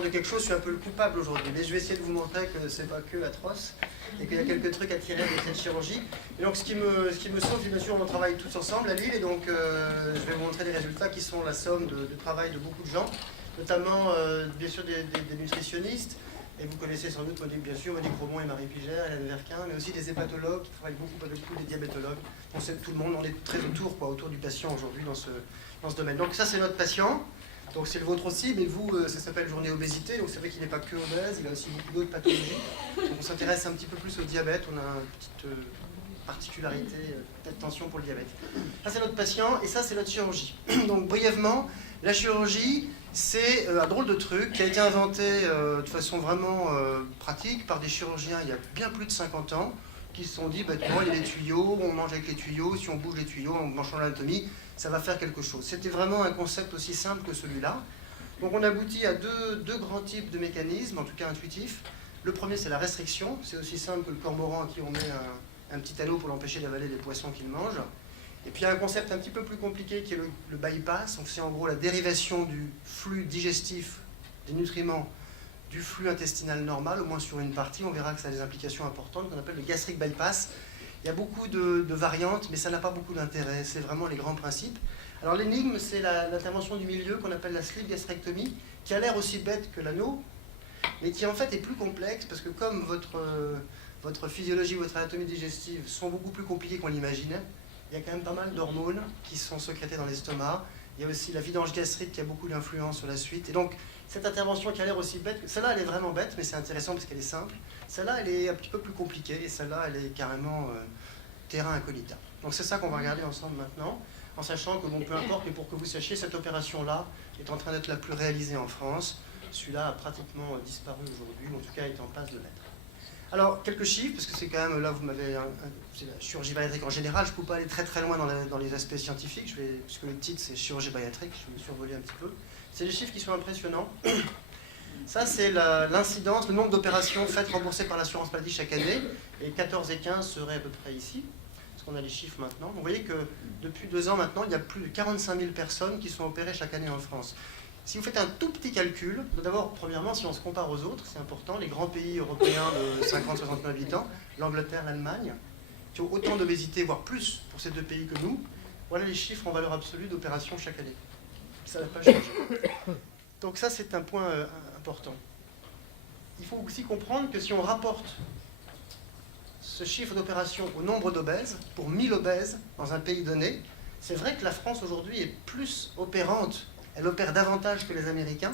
parle de quelque chose, je suis un peu le coupable aujourd'hui, mais je vais essayer de vous montrer que c'est pas que atroce, et qu'il y a quelques trucs à tirer de cette chirurgie. Et donc ce qui me sauve, bien sûr, on travaille tous ensemble à Lille, et donc je vais vous montrer des résultats qui sont la somme de travail de beaucoup de gens, notamment bien sûr des nutritionnistes, et vous connaissez sans doute bien sûr Monique Romont et Marie Pigère, Hélène Verquin, mais aussi des hépatologues qui travaillent beaucoup avec des diabétologues. On sait tout le monde, on est très autour du patient aujourd'hui dans ce domaine. Donc ça c'est notre patient. Donc c'est le vôtre aussi, mais vous, ça s'appelle journée obésité, donc c'est vrai qu'il n'est pas que obèse, il a aussi beaucoup d'autres pathologies. Donc on s'intéresse un petit peu plus au diabète, on a une petite particularité, d'attention pour le diabète. Ça c'est notre patient, et ça c'est notre chirurgie. Donc brièvement, la chirurgie, c'est un drôle de truc qui a été inventé de façon vraiment pratique par des chirurgiens il y a bien plus de 50 ans, qui se sont dit, bah, il y a des tuyaux, on mange avec les tuyaux, si on bouge les tuyaux en mangeant l'anatomie, ça va faire quelque chose. C'était vraiment un concept aussi simple que celui-là. Donc on aboutit à deux grands types de mécanismes, en tout cas intuitifs. Le premier, c'est la restriction. C'est aussi simple que le cormoran à qui on met un petit anneau pour l'empêcher d'avaler les poissons qu'il mange. Et puis il y a un concept un petit peu plus compliqué qui est le bypass. Donc c'est en gros la dérivation du flux digestif des nutriments du flux intestinal normal, au moins sur une partie. On verra que ça a des implications importantes qu'on appelle le gastric bypass. Il y a beaucoup de variantes, mais ça n'a pas beaucoup d'intérêt. C'est vraiment les grands principes. Alors l'énigme, c'est l'intervention du milieu qu'on appelle la sleeve gastrectomie, qui a l'air aussi bête que l'anneau, mais qui en fait est plus complexe, parce que comme votre physiologie, votre anatomie digestive sont beaucoup plus compliquées qu'on l'imaginait, il y a quand même pas mal d'hormones qui sont sécrétées dans l'estomac. Il y a aussi la vidange gastrique qui a beaucoup d'influence sur la suite. Et donc, cette intervention qui a l'air aussi bête, celle-là, elle est vraiment bête, mais c'est intéressant parce qu'elle est simple. Celle-là, elle est un petit peu plus compliquée, et celle-là, elle est carrément terrain incognita. Donc c'est ça qu'on va regarder ensemble maintenant, en sachant que, bon, peu importe, mais pour que vous sachiez, cette opération-là est en train d'être la plus réalisée en France. Celui-là a pratiquement disparu aujourd'hui, ou en tout cas est en passe de l'être. Alors, quelques chiffres, parce que c'est quand même, là, vous m'avez... c'est la chirurgie bariatrique en général, je ne peux pas aller très très loin dans les aspects scientifiques, puisque le titre c'est chirurgie bariatrique, je vais me survoler un petit peu. C'est des chiffres qui sont impressionnants. Ça, c'est l'incidence, le nombre d'opérations faites remboursées par l'assurance maladie chaque année, et 14 et 15 seraient à peu près ici, parce qu'on a les chiffres maintenant. Donc, vous voyez que depuis 2 ans maintenant, il y a plus de 45 000 personnes qui sont opérées chaque année en France. Si vous faites un tout petit calcul, d'abord, premièrement, si on se compare aux autres, c'est important, les grands pays européens de 50-60 000 habitants, l'Angleterre, l'Allemagne, qui ont autant d'obésité, voire plus pour ces deux pays que nous, voilà les chiffres en valeur absolue d'opérations chaque année. Ça n'a pas changé. Donc ça, c'est un point important. Il faut aussi comprendre que si on rapporte ce chiffre d'opération au nombre d'obèses, pour 1000 obèses dans un pays donné, c'est vrai que la France aujourd'hui est plus opérante. Elle opère davantage que les Américains,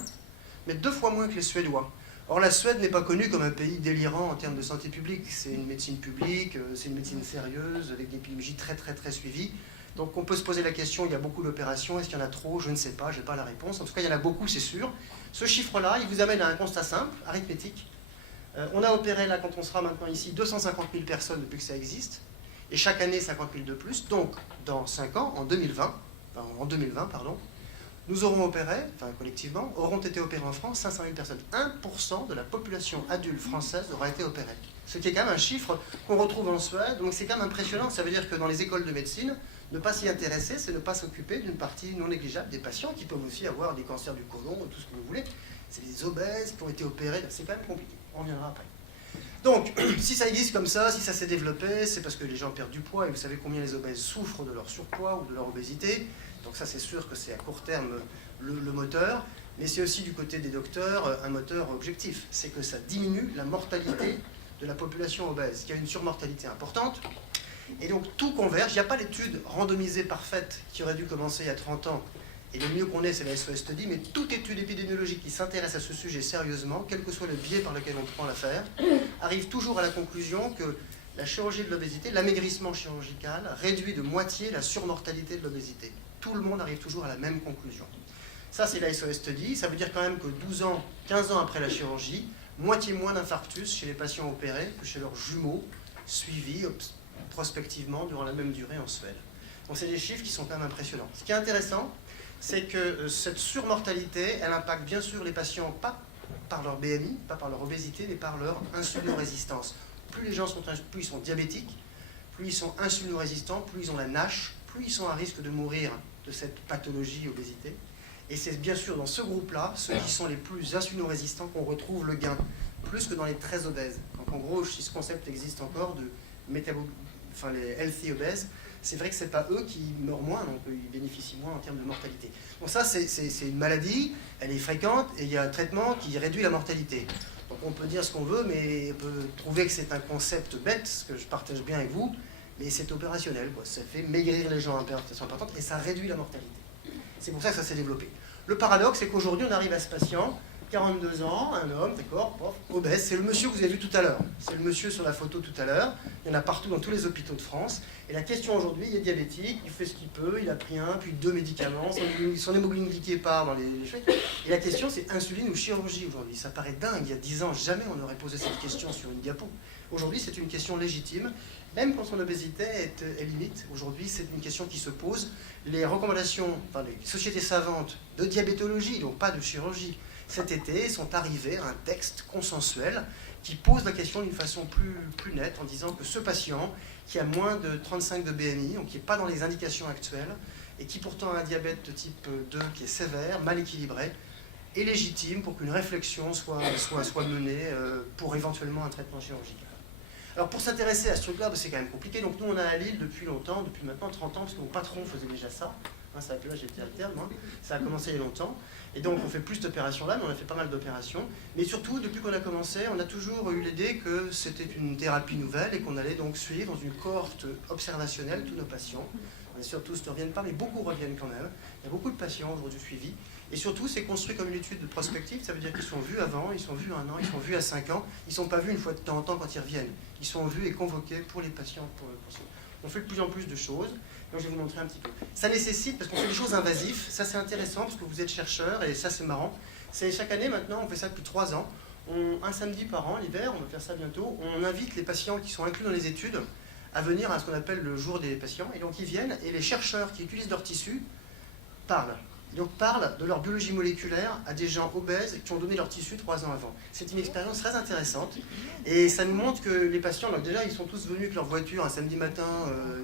mais 2 fois moins que les Suédois. Or, la Suède n'est pas connue comme un pays délirant en termes de santé publique. C'est une médecine publique, c'est une médecine sérieuse, avec des épidémies très très très suivies. Donc on peut se poser la question, il y a beaucoup d'opérations, est-ce qu'il y en a trop? Je ne sais pas, je n'ai pas la réponse. En tout cas, il y en a beaucoup, c'est sûr. Ce chiffre-là, il vous amène à un constat simple, arithmétique. On a opéré, là, quand on sera maintenant ici, 250 000 personnes depuis que ça existe, et chaque année 50 000 de plus. Donc, dans 5 ans, en 2020, nous aurons opéré, enfin collectivement, auront été opérés en France 500 000 personnes. 1% de la population adulte française aura été opérée. Ce qui est quand même un chiffre qu'on retrouve en Suède, donc c'est quand même impressionnant. Ça veut dire que dans les écoles de médecine, ne pas s'y intéresser, c'est ne pas s'occuper d'une partie non négligeable des patients qui peuvent aussi avoir des cancers du côlon, tout ce que vous voulez. C'est des obèses qui ont été opérés, c'est quand même compliqué. On reviendra après. Donc, si ça existe comme ça, si ça s'est développé, c'est parce que les gens perdent du poids, et vous savez combien les obèses souffrent de leur surpoids ou de leur obésité. Donc ça, c'est sûr que c'est à court terme le moteur, mais c'est aussi du côté des docteurs un moteur objectif. C'est que ça diminue la mortalité de la population obèse, qui a une surmortalité importante. Et donc tout converge. Il n'y a pas d'étude randomisée parfaite qui aurait dû commencer il y a 30 ans. Et le mieux qu'on ait, c'est la SOS Study, mais toute étude épidémiologique qui s'intéresse à ce sujet sérieusement, quel que soit le biais par lequel on prend l'affaire, arrive toujours à la conclusion que la chirurgie de l'obésité, l'amaigrissement chirurgical, réduit de moitié la surmortalité de l'obésité. Tout le monde arrive toujours à la même conclusion. Ça, c'est la SOS Study. Ça veut dire quand même que 12 ans, 15 ans après la chirurgie, moitié moins d'infarctus chez les patients opérés que chez leurs jumeaux suivis prospectivement durant la même durée en Suède. Donc c'est des chiffres qui sont quand même impressionnants. Ce qui est intéressant, c'est que cette surmortalité, elle impacte bien sûr les patients, pas par leur BMI, pas par leur obésité, mais par leur insulino-résistance. Plus ils sont diabétiques, plus ils sont insulino-résistants, plus ils ont la NASH, plus ils sont à risque de mourir de cette pathologie obésité. Et c'est bien sûr dans ce groupe-là, ceux qui sont les plus insulino-résistants, qu'on retrouve le gain, plus que dans les très obèses. Donc en gros, si ce concept existe encore de les healthy obèses, c'est vrai que ce n'est pas eux qui meurent moins, donc ils bénéficient moins en termes de mortalité. Donc ça, c'est une maladie, elle est fréquente, et il y a un traitement qui réduit la mortalité. Donc on peut dire ce qu'on veut, mais on peut trouver que c'est un concept bête, ce que je partage bien avec vous, mais c'est opérationnel, quoi. Ça fait maigrir les gens à façon importante, et ça réduit la mortalité. C'est pour ça que ça s'est développé. Le paradoxe, c'est qu'aujourd'hui, on arrive à ce patient, 42 ans, un homme, d'accord, obèse, c'est le monsieur que vous avez vu tout à l'heure. C'est le monsieur sur la photo tout à l'heure. Il y en a partout dans tous les hôpitaux de France. Et la question aujourd'hui, il est diabétique, il fait ce qu'il peut, il a pris 1, puis 2 médicaments, son hémoglobine glycée part dans les choses. Et la question, c'est insuline ou chirurgie aujourd'hui. Ça paraît dingue. Il y a 10 ans, jamais on n'aurait posé cette question sur une diapo. Aujourd'hui, c'est une question légitime. Même quand son obésité est limite, aujourd'hui, c'est une question qui se pose. Les recommandations, les sociétés savantes de diabétologie, donc pas de chirurgie, cet été, sont arrivés à un texte consensuel qui pose la question d'une façon plus nette en disant que ce patient qui a moins de 35 de BMI, donc qui n'est pas dans les indications actuelles, et qui pourtant a un diabète de type 2 qui est sévère, mal équilibré, est légitime pour qu'une réflexion soit menée pour éventuellement un traitement chirurgical. Alors pour s'intéresser à ce truc-là, c'est quand même compliqué. Donc nous on a à Lille depuis longtemps, depuis maintenant 30 ans, parce que mon patron faisait déjà ça. C'est vrai que là j'étais alterne, moi. Ça a commencé il y a longtemps. Et donc on fait plus d'opérations là, mais on a fait pas mal d'opérations. Mais surtout, depuis qu'on a commencé, on a toujours eu l'idée que c'était une thérapie nouvelle et qu'on allait donc suivre dans une cohorte observationnelle tous nos patients. Bien sûr, tous ne reviennent pas, mais beaucoup reviennent quand même. Il y a beaucoup de patients aujourd'hui suivis. Et surtout, c'est construit comme une étude de prospective, ça veut dire qu'ils sont vus avant, ils sont vus à 1 an, ils sont vus à 5 ans, ils ne sont pas vus une fois de temps en temps quand ils reviennent. Ils sont vus et convoqués pour les patients. On fait de plus en plus de choses, donc je vais vous montrer un petit peu. Ça nécessite, parce qu'on fait des choses invasives, ça c'est intéressant parce que vous êtes chercheur et ça c'est marrant. C'est chaque année maintenant, on fait ça depuis 3 ans. Un samedi par an, l'hiver, on va faire ça bientôt, on invite les patients qui sont inclus dans les études à venir à ce qu'on appelle le jour des patients. Et donc ils viennent et les chercheurs qui utilisent leurs tissus parlent. Donc parlent de leur biologie moléculaire à des gens obèses qui ont donné leur tissu 3 ans avant. C'est une expérience très intéressante et ça nous montre que les patients, donc déjà ils sont tous venus avec leur voiture un samedi matin,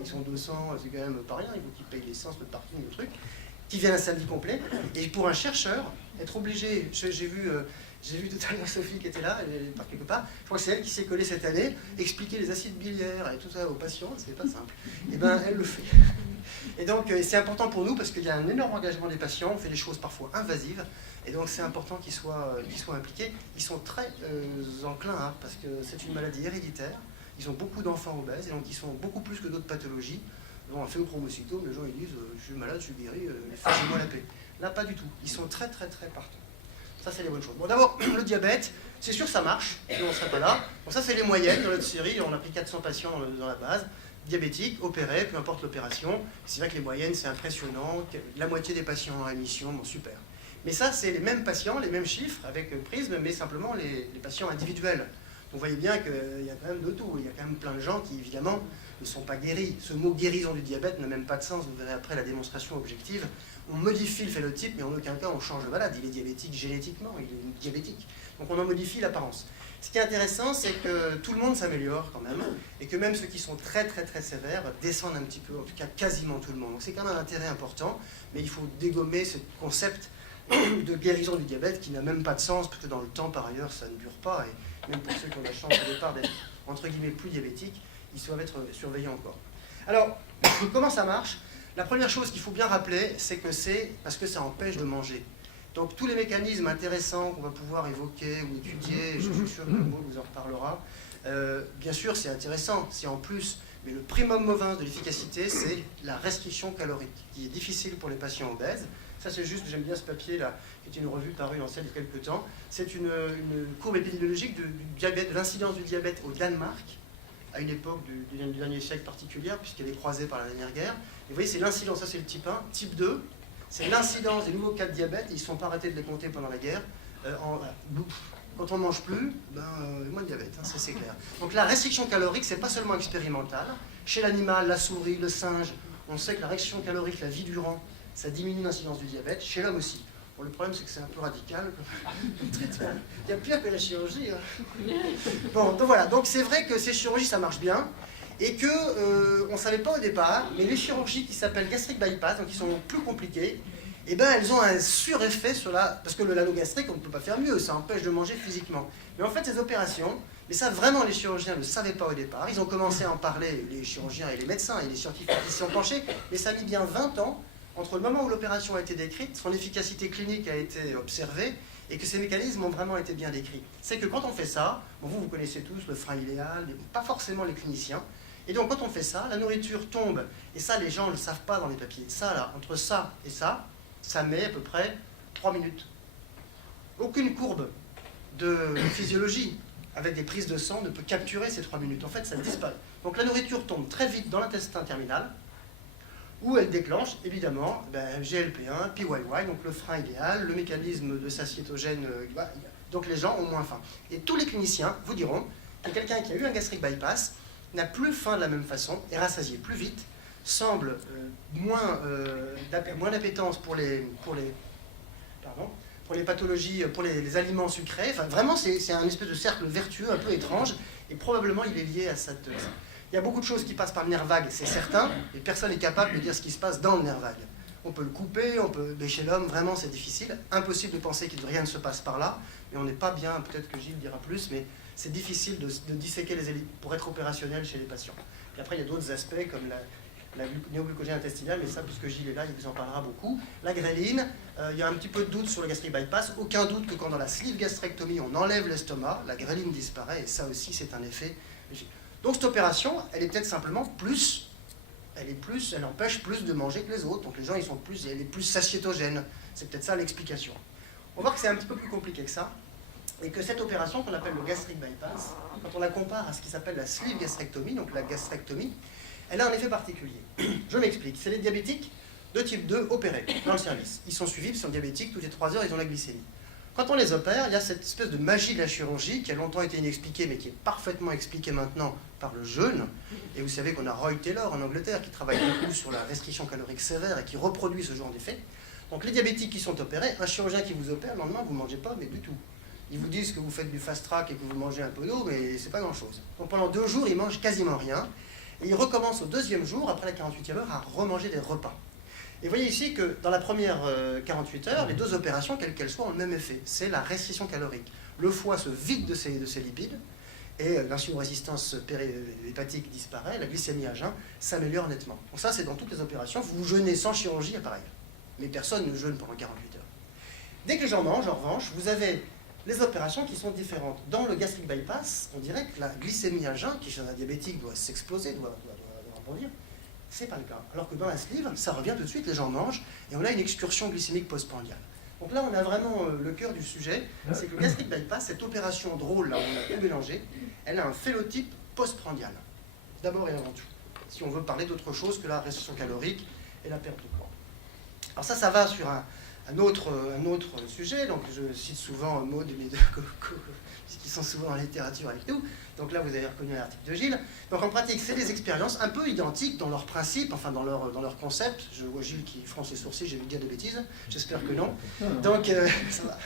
ils sont 200, c'est quand même pas rien, il faut qu'ils payent l'essence, le parking, le truc, qui viennent un samedi complet. Et pour un chercheur, être obligé, j'ai vu tout à l'heure Sophie qui était là, elle est par quelque part, je crois que c'est elle qui s'est collée cette année, expliquer les acides biliaires et tout ça aux patients, c'est pas simple. Et bien elle le fait. Et donc c'est important pour nous parce qu'il y a un énorme engagement des patients, on fait des choses parfois invasives, et donc c'est important qu'ils soient impliqués. Ils sont très enclins, parce que c'est une maladie héréditaire, ils ont beaucoup d'enfants obèses, et donc ils sont beaucoup plus que d'autres pathologies. On fait au chromocytome, les gens ils disent je suis malade, je suis guéri, faites-moi la paix. Là pas du tout, ils sont très très très partants. Ça c'est les bonnes choses. Bon d'abord, le diabète, c'est sûr que ça marche, sinon on ne serait pas là. Bon ça c'est les moyennes dans notre série, on a pris 400 patients dans la base. Diabétiques, opérés, peu importe l'opération. C'est vrai que les moyennes, c'est impressionnant. La moitié des patients en rémission, bon, super. Mais ça, c'est les mêmes patients, les mêmes chiffres avec Prisme, mais simplement les patients individuels. Donc vous voyez bien qu'il y a quand même de tout. Il y a quand même plein de gens qui, évidemment, ne sont pas guéris. Ce mot guérison du diabète n'a même pas de sens. Vous verrez après la démonstration objective. On modifie le phénotype, mais en aucun cas on change le malade. Il est diabétique génétiquement, il est diabétique. Donc on en modifie l'apparence. Ce qui est intéressant, c'est que tout le monde s'améliore quand même, et que même ceux qui sont très très très sévères descendent un petit peu, en tout cas quasiment tout le monde. Donc c'est quand même un intérêt important, mais il faut dégommer ce concept de guérison du diabète qui n'a même pas de sens, parce que dans le temps par ailleurs ça ne dure pas, et même pour ceux qui ont la chance au départ d'être entre guillemets plus diabétiques, ils doivent être surveillés encore. Alors, comment ça marche? La première chose qu'il faut bien rappeler, c'est que c'est parce que ça empêche de manger. Donc tous les mécanismes intéressants qu'on va pouvoir évoquer ou étudier, je suis sûr que Maud vous en reparlera, bien sûr c'est intéressant, c'est en plus, mais le primum movens de l'efficacité, c'est la restriction calorique, qui est difficile pour les patients obèses. Ça c'est juste, j'aime bien ce papier là, qui est une revue parue dans celle il y a quelques temps. C'est une courbe épidémiologique du diabète, de l'incidence du diabète au Danemark, à une époque du dernier siècle particulière, puisqu'elle est croisée par la dernière guerre. Et vous voyez, c'est l'incidence, ça c'est le type 1, type 2, c'est l'incidence des nouveaux cas de diabète, et ils ne sont pas arrêtés de les compter pendant la guerre. Quand on ne mange plus, moins de diabète, ça c'est clair. Donc la restriction calorique, c'est pas seulement expérimental. Chez l'animal, la souris, le singe, on sait que la restriction calorique, la vie durant, ça diminue l'incidence du diabète. Chez l'homme aussi. Bon, le problème, c'est que c'est un peu radical. Il y a pire que la chirurgie. Hein. Bon, donc voilà. Donc c'est vrai que ces chirurgies, ça marche bien. Et que on ne savait pas au départ, mais les chirurgies qui s'appellent gastric bypass, donc qui sont plus compliquées, eh ben, elles ont un sureffet sur la... Parce que l'anneau gastrique, on ne peut pas faire mieux, ça empêche de manger physiquement. Mais en fait, ces opérations, mais ça vraiment les chirurgiens ne le savaient pas au départ. Ils ont commencé à en parler, les chirurgiens et les médecins et les scientifiques qui s'y sont penchés, mais ça a mis bien 20 ans entre le moment où l'opération a été décrite, son efficacité clinique a été observée, et que ces mécanismes ont vraiment été bien décrits. C'est que quand on fait ça, bon, vous connaissez tous le frein idéal, mais pas forcément les cliniciens, et donc quand on fait ça, la nourriture tombe, et ça les gens ne le savent pas dans les papiers. Ça là, entre ça et ça met à peu près 3 minutes. Aucune courbe de physiologie avec des prises de sang ne peut capturer ces 3 minutes. En fait, ça disparaît. Donc la nourriture tombe très vite dans l'intestin terminal, où elle déclenche évidemment GLP-1, PYY, donc le frein idéal, le mécanisme de satiétogène, donc les gens ont moins faim. Et tous les cliniciens vous diront que quelqu'un qui a eu un gastric bypass n'a plus faim de la même façon, est rassasié plus vite, semble moins d'appétence pour les pathologies, pour les aliments sucrés. Enfin, vraiment, c'est un espèce de cercle vertueux un peu étrange, et probablement il est lié à cette... Il y a beaucoup de choses qui passent par le nerf vague, c'est certain, et personne n'est capable de dire ce qui se passe dans le nerf vague. On peut le couper, mais chez l'homme, vraiment, c'est difficile. Impossible de penser que rien ne se passe par là, mais on n'est pas bien, peut-être que Gilles dira plus, mais c'est difficile de disséquer les élites pour être opérationnel chez les patients. Et après, il y a d'autres aspects, comme la néoglucogène intestinale, mais ça, puisque Gilles est là, il vous en parlera beaucoup. La gréline, il y a un petit peu de doute sur le gastric bypass, aucun doute que quand dans la sleeve gastrectomie, on enlève l'estomac, la gréline disparaît, et ça aussi, c'est un effet. Donc cette opération, elle est peut-être simplement plus, elle empêche plus de manger que les autres, donc les gens, elle est plus satiétogène. C'est peut-être ça l'explication. On voit que c'est un petit peu plus compliqué que ça, et que cette opération qu'on appelle le gastric bypass, quand on la compare à ce qui s'appelle la sleeve gastrectomie, donc la gastrectomie, elle a un effet particulier. Je m'explique. C'est les diabétiques de type 2 opérés dans le service. Ils sont suivis, ils sont diabétiques, toutes les 3 heures, ils ont la glycémie. Quand on les opère, il y a cette espèce de magie de la chirurgie qui a longtemps été inexpliquée, mais qui est parfaitement expliquée maintenant par le jeûne. Et vous savez qu'on a Roy Taylor en Angleterre qui travaille beaucoup sur la restriction calorique sévère et qui reproduit ce genre d'effet. Donc les diabétiques qui sont opérés, un chirurgien qui vous opère, le lendemain, vous ne mangez pas, mais du tout. Ils vous disent que vous faites du fast track et que vous mangez un peu d'eau, mais c'est pas grand-chose. Donc pendant 2 jours, ils mangent quasiment rien. Et ils recommencent au 2e jour, après la 48e heure, à remanger des repas. Et vous voyez ici que dans la première 48 heures, les 2 opérations, quelles qu'elles soient, ont le même effet. C'est la restriction calorique. Le foie se vide de ses lipides, et l'insulino-résistance hépatique disparaît, la glycémie à jeun s'améliore nettement. Donc ça, c'est dans toutes les opérations. Vous jeûnez sans chirurgie, pareil. Mais personne ne jeûne pendant 48 heures. Dès que les gens mangent, en revanche, vous avez les opérations qui sont différentes. Dans le gastric bypass, on dirait que la glycémie à jeun, qui chez un diabétique doit s'exploser, doit rebondir, c'est pas le cas. Alors que dans la sleeve, ça revient tout de suite, les gens mangent, et on a une excursion glycémique postprandiale. Donc là, on a vraiment le cœur du sujet, c'est que le gastric bypass, cette opération drôle, là où on a tout mélangé, elle a un phénotype postprandial, d'abord et avant tout, si on veut parler d'autre chose que la restriction calorique et la perte de poids. Alors ça va sur un autre sujet, donc je cite souvent Maud et mes 2 qui sont souvent en littérature avec nous. Donc là, vous avez reconnu l'article de Gilles. Donc en pratique, c'est des expériences un peu identiques dans leur principe, enfin dans leur concept. Je vois Gilles qui fronce ses sourcils, j'ai vu dire des bêtises, j'espère que non. Donc, ça va.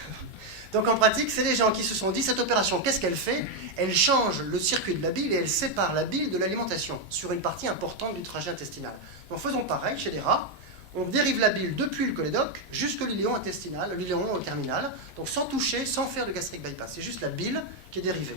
Donc en pratique, c'est des gens qui se sont dit, cette opération, qu'est-ce qu'elle fait? Elle change le circuit de la bile et elle sépare la bile de l'alimentation sur une partie importante du trajet intestinal. Donc faisons pareil chez les rats. On dérive la bile depuis le cholédoque jusqu'au l'iléon intestinal, l'iléon terminal, donc sans toucher, sans faire de gastric bypass. C'est juste la bile qui est dérivée.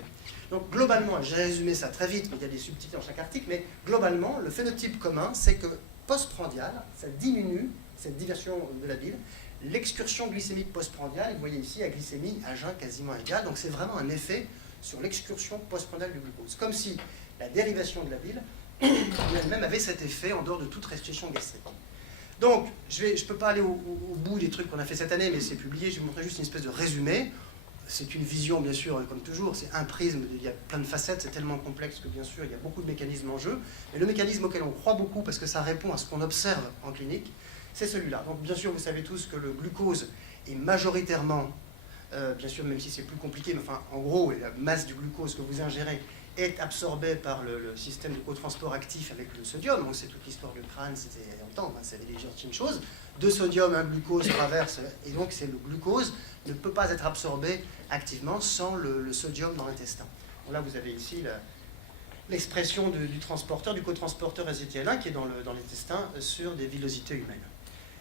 Donc globalement, j'ai résumé ça très vite, mais il y a des subtilités dans chaque article, mais globalement, le phénotype commun, c'est que postprandial, ça diminue cette diversion de la bile, l'excursion glycémique postprandiale, vous voyez ici, la glycémie à jeun quasiment égale, donc c'est vraiment un effet sur l'excursion postprandiale du glucose. Comme si la dérivation de la bile elle-même avait cet effet en dehors de toute restriction gastrique. Donc, je ne peux pas aller au bout des trucs qu'on a fait cette année, mais c'est publié, je vais vous montrer juste une espèce de résumé. C'est une vision, bien sûr, comme toujours, c'est un prisme, il y a plein de facettes, c'est tellement complexe que, bien sûr, il y a beaucoup de mécanismes en jeu. Mais le mécanisme auquel on croit beaucoup, parce que ça répond à ce qu'on observe en clinique, c'est celui-là. Donc, bien sûr, vous savez tous que le glucose est majoritairement, bien sûr, même si c'est plus compliqué, mais enfin, en gros, la masse du glucose que vous ingérez est absorbée par le système de cotransport actif avec le sodium. Donc, c'est toute l'histoire du crâne, c'était il y a longtemps, hein, c'est déjà une chose. De sodium, un glucose traverse, et donc c'est le glucose ne peut pas être absorbé activement sans le sodium dans l'intestin. Là, vous avez ici l'expression du transporteur, du cotransporteur acétylène qui est dans l'intestin sur des villosités humaines.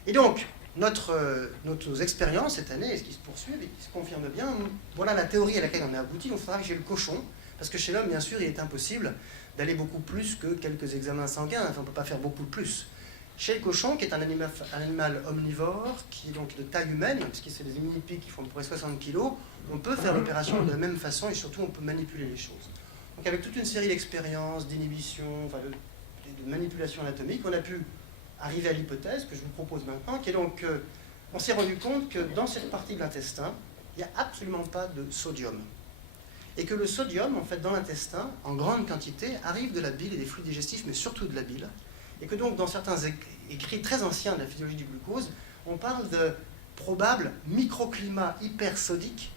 Et donc, nos expériences cette année, et ce qui se poursuivent et qui se confirme bien, voilà la théorie à laquelle on a abouti. Donc, il faudra que j'ai le cochon, parce que chez l'homme, bien sûr, il est impossible d'aller beaucoup plus que quelques examens sanguins. Enfin, on ne peut pas faire beaucoup plus. Chez le cochon, qui est un animal omnivore, qui est donc de taille humaine, parce que c'est des mini-pigs qui font à peu près 60 kg, on peut faire l'opération de la même façon et surtout on peut manipuler les choses. Donc avec toute une série d'expériences, d'inhibitions, enfin de manipulations anatomiques, on a pu arriver à l'hypothèse que je vous propose maintenant, qui est donc, on s'est rendu compte que dans cette partie de l'intestin, il n'y a absolument pas de sodium. Et que le sodium, en fait, dans l'intestin, en grande quantité, arrive de la bile et des fluides digestifs, mais surtout de la bile. Et que donc, dans certains écrits très anciens de la physiologie du glucose, on parle de probable microclimat hypersodique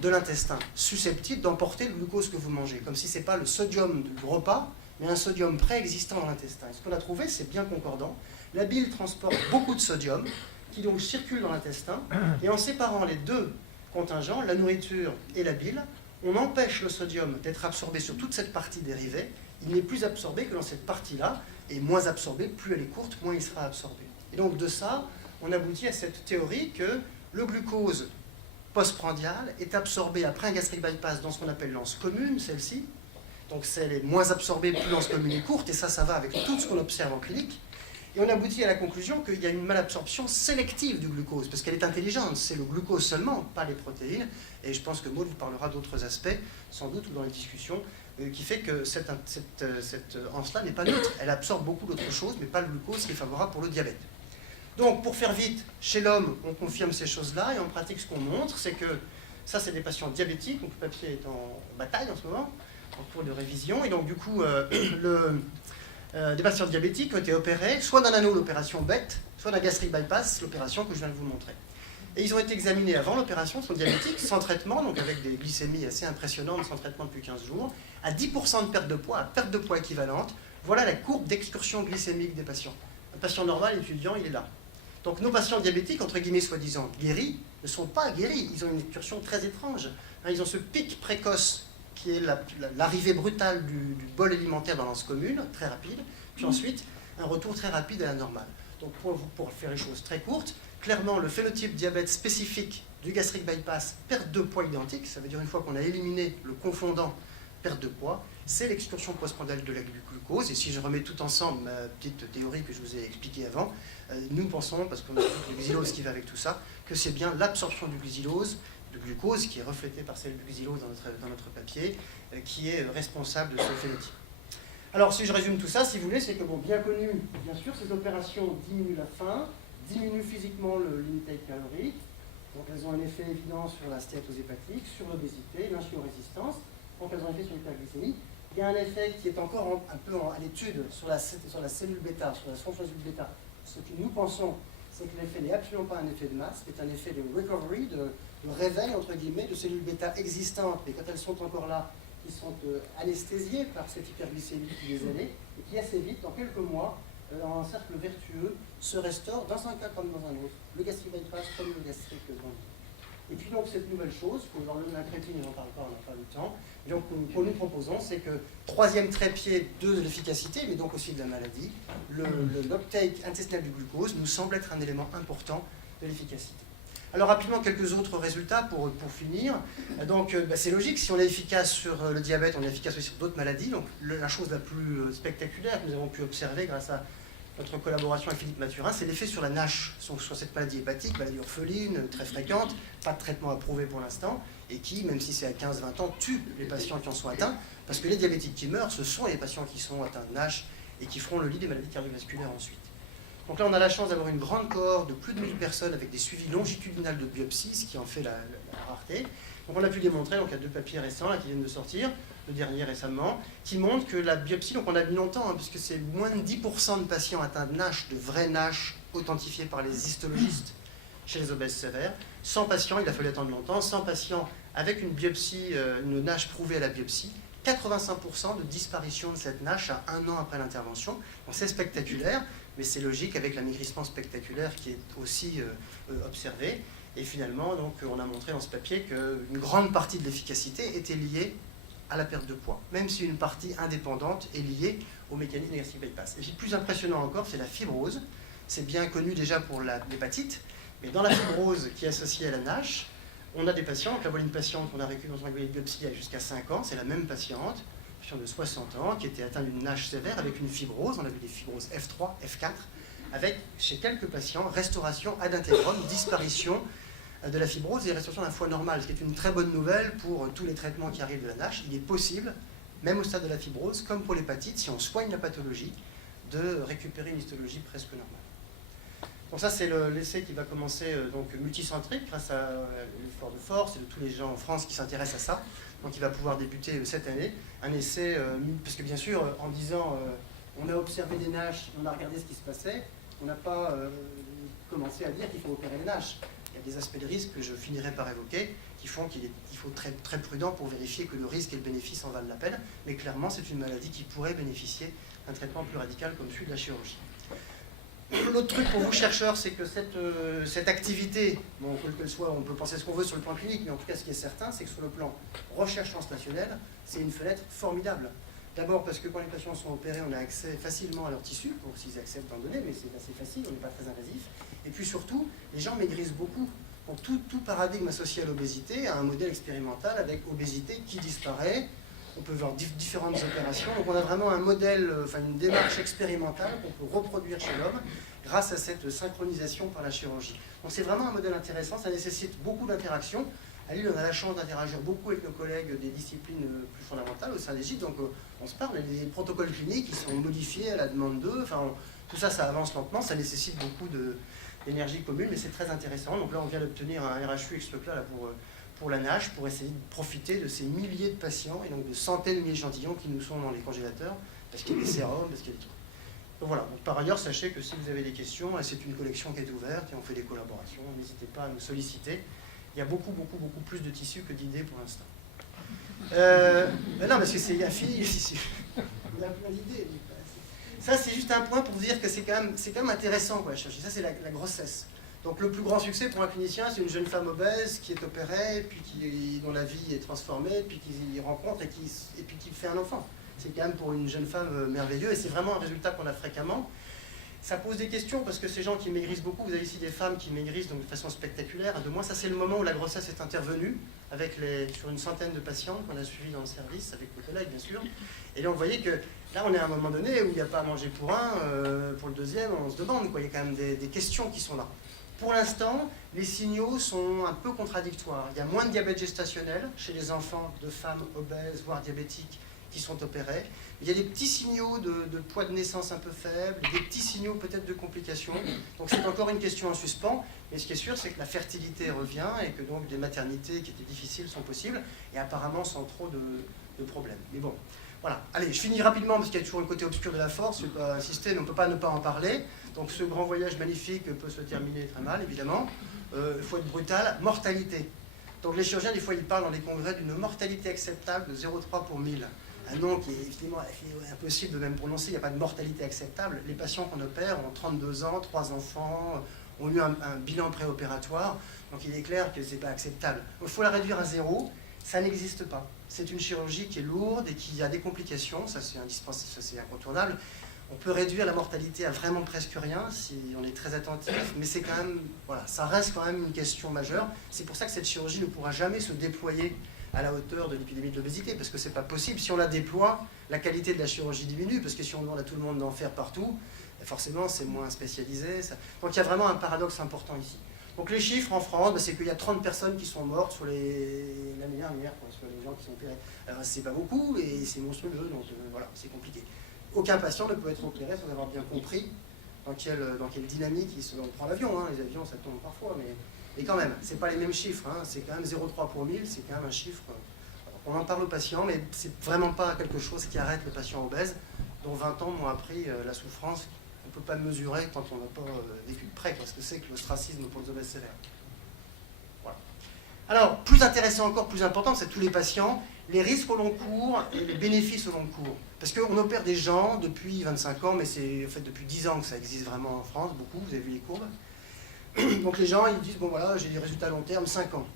de l'intestin, susceptible d'emporter le glucose que vous mangez, comme si ce n'est pas le sodium du repas, mais un sodium préexistant dans l'intestin. Et ce qu'on a trouvé, c'est bien concordant. La bile transporte beaucoup de sodium, qui donc circule dans l'intestin, et en séparant les deux contingents, la nourriture et la bile, on empêche le sodium d'être absorbé sur toute cette partie dérivée. Il n'est plus absorbé que dans cette partie-là, et moins absorbé, plus elle est courte, moins il sera absorbé. Et donc de ça, on aboutit à cette théorie que le glucose postprandial est absorbé après un gastric bypass dans ce qu'on appelle l'anse commune, celle-ci. Donc elle est moins absorbée, plus l'anse commune est courte, et ça va avec tout ce qu'on observe en clinique. Et on aboutit à la conclusion qu'il y a une malabsorption sélective du glucose, parce qu'elle est intelligente, c'est le glucose seulement, pas les protéines. Et je pense que Maud vous parlera d'autres aspects, sans doute, ou dans les discussions, qui fait que cette anse-là n'est pas neutre. Elle absorbe beaucoup d'autres choses, mais pas le glucose qui est favorable pour le diabète. Donc, pour faire vite, chez l'homme, on confirme ces choses-là, et en pratique, ce qu'on montre, c'est que ça, c'est des patients diabétiques, donc le papier est en bataille en ce moment, en cours de révision, et donc du coup, des patients diabétiques ont été opérés, soit d'un anneau, l'opération bête, soit d'un gastric bypass, l'opération que je viens de vous montrer. Et ils ont été examinés avant l'opération, ils sont diabétiques, sans traitement, donc avec des glycémies assez impressionnantes, sans traitement depuis 15 jours, à 10% de perte de poids, à perte de poids équivalente. Voilà la courbe d'excursion glycémique des patients. Un patient normal, étudiant, il est là. Donc nos patients diabétiques, entre guillemets soi-disant guéris, ne sont pas guéris, ils ont une excursion très étrange. Ils ont ce pic précoce qui est l'arrivée brutale du bol alimentaire dans l'anse commune, très rapide, puis ensuite un retour très rapide à la normale. Donc pour faire les choses très courtes, clairement le phénotype diabète spécifique du gastric bypass, perte de poids identique, ça veut dire une fois qu'on a éliminé le confondant perte de poids, c'est l'excursion postprandiale de la glucose. Et si je remets tout ensemble ma petite théorie que je vous ai expliquée avant, nous pensons, parce qu'on a le glucylose qui va avec tout ça, que c'est bien l'absorption du glucose qui est reflétée par celle du glucylose dans notre papier, qui est responsable de ce phénotype. Alors si je résume tout ça, si vous voulez, c'est que, bon, bien connu, bien sûr, ces opérations diminuent la faim, diminuent physiquement l'intake calorique, donc elles ont un effet évident sur la stéatose hépatique, sur l'obésité, l'insulino-résistance, donc elles ont un effet sur l'hyperglycémie. Il y a un effet qui est encore un peu à l'étude sur la cellule bêta, sur la cellule bêta. Ce que nous pensons, c'est que l'effet n'est absolument pas un effet de masse, c'est un effet de recovery, de réveil, entre guillemets, de cellules bêta existantes, mais quand elles sont encore là, qui sont anesthésiées par cette hyperglycémie depuis des années, et qui assez vite, en quelques mois, dans un cercle vertueux, se restaure dans un cas comme dans un autre, le gastric bypass comme le gastric bandit. Et puis donc cette nouvelle chose, dans l'incrétine, je n'en parle pas, on n'a pas le temps, et donc ce que nous proposons, c'est que troisième trépied de l'efficacité, mais donc aussi de la maladie, l'uptake intestinal du glucose nous semble être un élément important de l'efficacité. Alors rapidement, quelques autres résultats pour finir. Donc c'est logique, si on est efficace sur le diabète, on est efficace aussi sur d'autres maladies. Donc la chose la plus spectaculaire que nous avons pu observer grâce à notre collaboration avec Philippe Mathurin, c'est l'effet sur la NASH, sur cette maladie hépatique, maladie orpheline, très fréquente, pas de traitement approuvé pour l'instant, et qui, même si c'est à 15-20 ans, tue les patients qui en sont atteints, parce que les diabétiques qui meurent, ce sont les patients qui sont atteints de NASH et qui feront le lit des maladies cardiovasculaires ensuite. Donc là, on a la chance d'avoir une grande cohorte de plus de 1000 personnes avec des suivis longitudinaux de biopsie, ce qui en fait la rareté. Donc on a pu démontrer, donc il y a 2 papiers récents là, qui viennent de sortir, le dernier récemment, qui montrent que la biopsie, donc on a mis longtemps, puisque c'est moins de 10% de patients atteints de NASH, de vrai NASH authentifiés par les histologistes chez les obèses sévères. 100 patients, il a fallu attendre longtemps, 100 patients avec une biopsie, une NASH prouvée à la biopsie, 85% de disparition de cette NASH à 1 an après l'intervention. Donc c'est spectaculaire, mais c'est logique avec l'amaigrissement spectaculaire qui est aussi observé. Et finalement, donc, on a montré dans ce papier qu'une grande partie de l'efficacité était liée à la perte de poids, même si une partie indépendante est liée au mécanisme du gastric bypass. Et puis plus impressionnant encore, c'est la fibrose. c'est bien connu déjà pour l'hépatite, mais dans la fibrose qui est associée à la NASH, on a des patients, donc là voilà une patiente qu'on a récupérée dans une biopsie il y a jusqu'à 5 ans, c'est la même patiente de 60 ans qui était atteinte d'une NASH sévère avec une fibrose, on a vu des fibroses F3, F4, avec chez quelques patients restauration ad integrum, disparition de la fibrose et restauration d'un foie normal, ce qui est une très bonne nouvelle pour tous les traitements qui arrivent de la NASH. Il est possible, même au stade de la fibrose, comme pour l'hépatite, si on soigne la pathologie, de récupérer une histologie presque normale. Donc ça, c'est l'essai qui va commencer donc multicentrique grâce à l'effort de force et de tous les gens en France qui s'intéressent à ça. Donc il va pouvoir débuter cette année. Un essai, parce que bien sûr, en disant on a observé des NASH, on a regardé ce qui se passait, on n'a pas commencé à dire qu'il faut opérer les NASH. Il y a des aspects de risque que je finirai par évoquer qui font qu'il faut être très, très prudent pour vérifier que le risque et le bénéfice en valent la peine. Mais clairement, c'est une maladie qui pourrait bénéficier d'un traitement plus radical comme celui de la chirurgie. L'autre truc pour vous, chercheurs, c'est que cette activité, bon, quelle qu'elle soit, on peut penser ce qu'on veut sur le plan clinique, mais en tout cas, ce qui est certain, c'est que sur le plan recherche translationnelle, c'est une fenêtre formidable. D'abord parce que quand les patients sont opérés, on a accès facilement à leurs tissus, pour s'ils acceptent d'en donner, mais c'est assez facile, on n'est pas très invasif. Et puis surtout, les gens maigrissent beaucoup. Donc tout paradigme associé à l'obésité a un modèle expérimental avec obésité qui disparaît. On peut voir différentes opérations. Donc on a vraiment un modèle, enfin une démarche expérimentale qu'on peut reproduire chez l'homme grâce à cette synchronisation par la chirurgie. Donc c'est vraiment un modèle intéressant, ça nécessite beaucoup d'interaction. À Lille, on a la chance d'interagir beaucoup avec nos collègues des disciplines plus fondamentales au sein des gîtes, donc on se parle, les protocoles cliniques qui sont modifiés à la demande d'eux, enfin, tout ça, ça avance lentement, ça nécessite beaucoup d'énergie commune, mais c'est très intéressant. Donc là, on vient d'obtenir un RHU ex-Leclerc là, pour la NASH, pour essayer de profiter de ces milliers de patients, et donc de centaines de milliers d'échantillons qui nous sont dans les congélateurs, parce qu'il y a des sérums, parce qu'il y a des trucs. Donc voilà, donc, par ailleurs, sachez que si vous avez des questions, c'est une collection qui est ouverte, et on fait des collaborations, n'hésitez pas à nous solliciter. Il y a beaucoup plus de tissus que d'idées pour l'instant. Non, parce que c'est infini les tissus. On a plein d'idées. Ça, c'est juste un point pour vous dire que c'est quand même intéressant, quoi, à chercher. Ça, c'est la grossesse. Donc, le plus grand succès pour un clinicien, c'est une jeune femme obèse qui est opérée, puis dont la vie est transformée, puis qui rencontre et puis qui fait un enfant. C'est quand même pour une jeune femme merveilleux, et c'est vraiment un résultat qu'on a fréquemment. Ça pose des questions parce que ces gens qui maigrissent beaucoup, vous avez ici des femmes qui maigrissent donc de façon spectaculaire. À 2 mois, ça c'est le moment où la grossesse est intervenue sur une centaine de patients qu'on a suivis dans le service avec nos collègues bien sûr. Et là vous voyez que là on est à un moment donné où il n'y a pas à manger pour un, pour le deuxième on se demande quoi. Il y a quand même des questions qui sont là. Pour l'instant, les signaux sont un peu contradictoires. Il y a moins de diabète gestationnel chez les enfants de femmes obèses voire diabétiques qui sont opérés. Il y a des petits signaux de poids de naissance un peu faible, des petits signaux peut-être de complications. Donc c'est encore une question en suspens. Mais ce qui est sûr, c'est que la fertilité revient et que donc des maternités qui étaient difficiles sont possibles et apparemment sans trop de problèmes. Mais bon, voilà. Allez, je finis rapidement parce qu'il y a toujours le côté obscur de la force. Je ne vais pas insister, mais on ne peut pas ne pas en parler. Donc ce grand voyage magnifique peut se terminer très mal, évidemment. Il faut être brutal. Mortalité. Donc les chirurgiens, des fois, ils parlent dans les congrès d'une mortalité acceptable de 0,3 pour 1000. Un nom qui est évidemment impossible de même prononcer, il n'y a pas de mortalité acceptable. Les patients qu'on opère ont 32 ans, 3 enfants, ont eu un bilan préopératoire, donc il est clair que ce n'est pas acceptable. Donc, il faut la réduire à 0, ça n'existe pas. C'est une chirurgie qui est lourde et qui a des complications, ça c'est indispensable, ça c'est incontournable. On peut réduire la mortalité à vraiment presque rien si on est très attentif, mais c'est quand même, voilà, ça reste quand même une question majeure. C'est pour ça que cette chirurgie ne pourra jamais se déployer à la hauteur de l'épidémie de l'obésité, parce que c'est pas possible. Si on la déploie, la qualité de la chirurgie diminue, parce que si on demande à tout le monde d'en faire partout, forcément c'est moins spécialisé. Donc il y a vraiment un paradoxe important ici. Donc les chiffres en France, c'est qu'il y a 30 personnes qui sont mortes sur l'année dernière, sur les gens qui sont opérés. Alors c'est pas beaucoup, et c'est monstrueux, donc voilà, c'est compliqué. Aucun patient ne peut être opéré sans avoir bien compris dans quelle dynamique on prend l'avion, hein. Les avions ça tombe parfois, mais quand même, c'est pas les mêmes chiffres, hein. C'est quand même 0,3 pour 1000, c'est quand même un chiffre. On en parle aux patients, mais c'est vraiment pas quelque chose qui arrête le patient obèse, dont 20 ans m'ont appris la souffrance. On ne peut pas mesurer quand on n'a pas vécu de près, ce que c'est que l'ostracisme pour les obèses sévères. Voilà. Alors, plus intéressant encore, plus important, c'est tous les patients, les risques au long cours et les bénéfices au long cours. Parce qu'on opère des gens depuis 25 ans, mais c'est en fait depuis 10 ans que ça existe vraiment en France, beaucoup, vous avez vu les courbes. Donc les gens, ils disent, bon voilà, j'ai des résultats à long terme, 5 ans.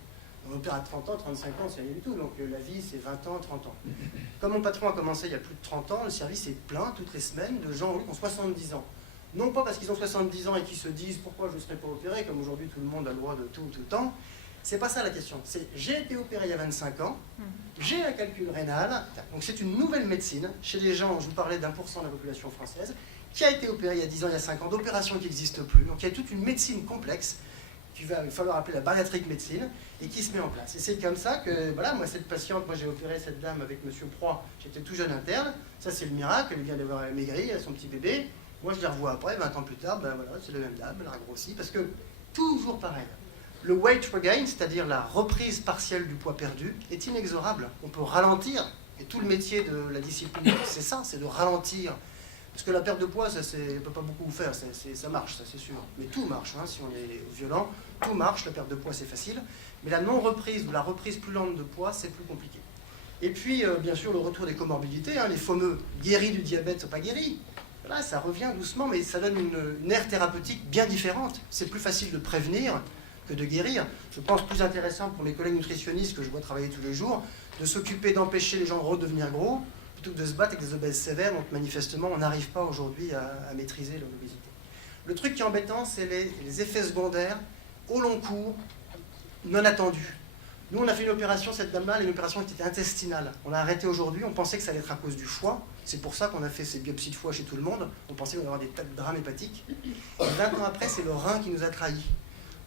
On opère à 30 ans, 35 ans, c'est rien du tout. Donc la vie, c'est 20 ans, 30 ans. Comme mon patron a commencé il y a plus de 30 ans, le service est plein toutes les semaines de gens qui ont 70 ans. non pas parce qu'ils ont 70 ans et qu'ils se disent pourquoi je ne serais pas opéré, comme aujourd'hui tout le monde a le droit de tout le temps. C'est pas ça la question. C'est j'ai été opéré il y a 25 ans, j'ai un calcul rénal, donc c'est une nouvelle médecine chez les gens, je vous parlais d'1% de la population française, qui a été opéré il y a 10 ans, il y a 5 ans, d'opérations qui n'existent plus. Donc il y a toute une médecine complexe qu'il va falloir appeler la bariatrique médecine et qui se met en place. Et c'est comme ça que, voilà, moi cette patiente, moi j'ai opéré cette dame avec Monsieur Proy, j'étais tout jeune interne, ça c'est le miracle, elle vient d'avoir maigri, elle a son petit bébé, moi je les revois après, 20 ans plus tard, ben voilà, c'est la même dame, elle a grossi, parce que toujours pareil. Le weight regain, c'est-à-dire la reprise partielle du poids perdu, est inexorable. On peut ralentir, et tout le métier de la discipline, c'est ça, c'est de ralentir. Parce que la perte de poids, ça ne peut pas beaucoup vous faire, ça marche, ça c'est sûr. Mais tout marche, hein, si on est violent, tout marche, la perte de poids c'est facile. Mais la non-reprise ou la reprise plus lente de poids, c'est plus compliqué. Et puis, bien sûr, le retour des comorbidités, hein, les fameux guéris du diabète, sont pas guéris. Là, ça revient doucement, mais ça donne une aire thérapeutique bien différente. C'est plus facile de prévenir que de guérir. Je pense plus intéressant pour mes collègues nutritionnistes que je vois travailler tous les jours, de s'occuper d'empêcher les gens de redevenir gros, plutôt que de se battre avec des obèses sévères, donc manifestement on n'arrive pas aujourd'hui à maîtriser l'obésité. Le truc qui est embêtant, c'est les effets secondaires au long cours, non attendus. Nous on a fait une opération, cette dame-là, une opération qui était intestinale. On l'a arrêtée aujourd'hui, on pensait que ça allait être à cause du foie, c'est pour ça qu'on a fait ces biopsies de foie chez tout le monde, on pensait qu'on allait avoir des tas de drames hépatiques. Et 20 ans après, c'est le rein qui nous a trahis.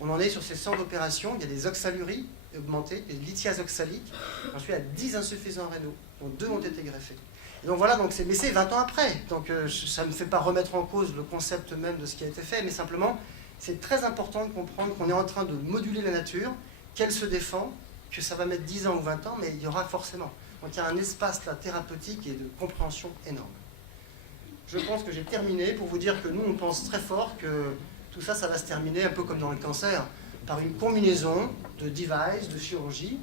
On en est sur ces 100 opérations, il y a des oxaluries augmentées, des lithiases oxaliques, j'en suis à 10 insuffisants rénaux, dont 2 ont été greffés. Et donc voilà, mais c'est 20 ans après, donc ça ne me fait pas remettre en cause le concept même de ce qui a été fait, mais simplement, c'est très important de comprendre qu'on est en train de moduler la nature, qu'elle se défend, que ça va mettre 10 ans ou 20 ans, mais il y aura forcément. Donc il y a un espace là, thérapeutique et de compréhension énorme. Je pense que j'ai terminé pour vous dire que nous, on pense très fort que tout ça, ça va se terminer un peu comme dans le cancer, par une combinaison de devices, de chirurgie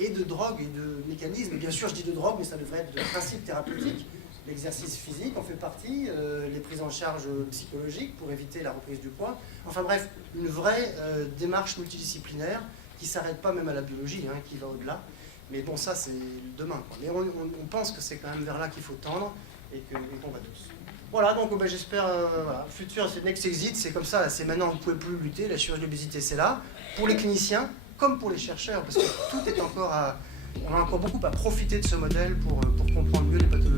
et de drogue et de mécanismes. Et bien sûr, je dis de drogue, mais ça devrait être de principes thérapeutiques. L'exercice physique en fait partie, les prises en charge psychologiques pour éviter la reprise du poids. Enfin bref, une vraie démarche multidisciplinaire qui ne s'arrête pas même à la biologie, hein, qui va au-delà. Mais bon, ça, c'est demain, quoi. Mais on pense que c'est quand même vers là qu'il faut tendre et qu'on va tous. Voilà, donc j'espère, voilà, le futur, c'est Next Exit, c'est comme ça, c'est maintenant, vous ne pouvez plus lutter, la chirurgie de l'obésité, c'est là, pour les cliniciens, comme pour les chercheurs, parce que tout est encore on a encore beaucoup à profiter de ce modèle pour comprendre mieux les pathologies.